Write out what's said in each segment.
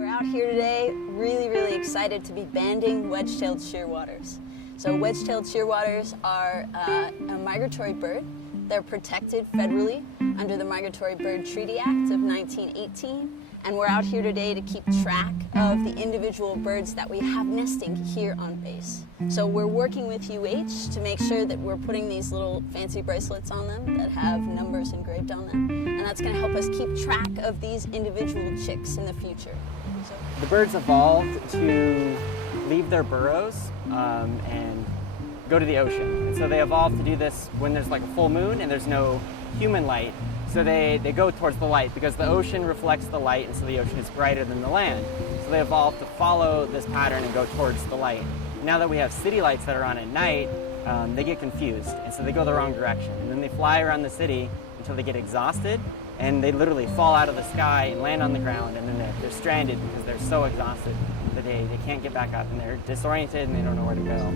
We're out here today really excited to be banding wedge-tailed shearwaters. So wedge-tailed shearwaters are a migratory bird. They're protected federally under the Migratory Bird Treaty Act of 1918. And we're out here today to keep track of the individual birds that we have nesting here on base. So we're working with UH to make sure that we're putting these little fancy bracelets on them that have numbers engraved on them. And that's going to help us keep track of these individual chicks in the future. So the birds evolved to leave their burrows and go to the ocean. And so they evolved to do this when there's like a full moon and there's no human light. So they go towards the light because the ocean reflects the light, and so the ocean is brighter than the land. So they evolved to follow this pattern and go towards the light. Now that we have city lights that are on at night, they get confused, and so they go the wrong direction. And then they fly around the city until they get exhausted, and they literally fall out of the sky and land on the ground, and then they're stranded because they're so exhausted that they can't get back up, and they're disoriented and they don't know where to go.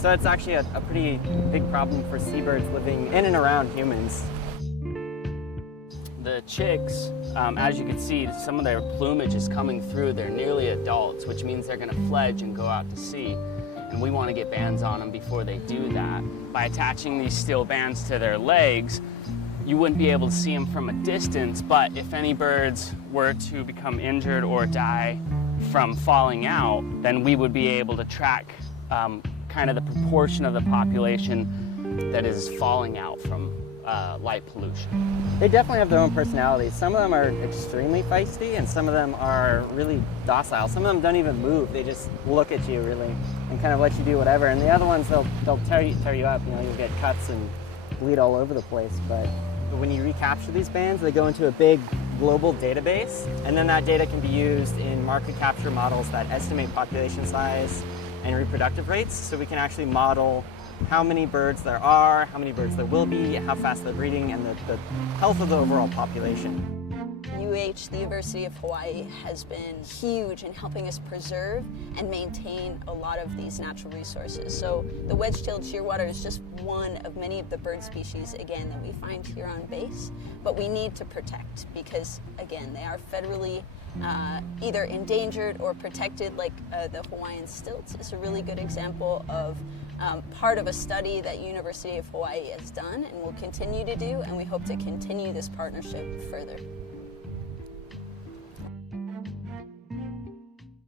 So it's actually a pretty big problem for seabirds living in and around humans. The chicks, as you can see, some of their plumage is coming through. They're nearly adults, which means they're going to fledge and go out to sea. And we want to get bands on them before they do that. By attaching these steel bands to their legs, you wouldn't be able to see them from a distance, but if any birds were to become injured or die from falling out, then we would be able to track kind of the proportion of the population that is falling out from light pollution. They definitely have their own personalities. Some of them are extremely feisty and some of them are really docile. Some of them don't even move. They just look at you really and kind of let you do whatever. And the other ones, they'll tear you up. You know, you'll get cuts and bleed all over the place. But when you recapture these bands, they go into a big global database, and then that data can be used in market capture models that estimate population size and reproductive rates, so we can actually model how many birds there are, how many birds there will be, how fast they're breeding, and the health of the overall population. UH, the University of Hawaii, has been huge in helping us preserve and maintain a lot of these natural resources. So the wedge-tailed shearwater is just one of many of the bird species, again, that we find here on base, but we need to protect because, again, they are federally either endangered or protected, like the Hawaiian stilts is a really good example of part of a study that University of Hawaii has done and will continue to do, and we hope to continue this partnership further.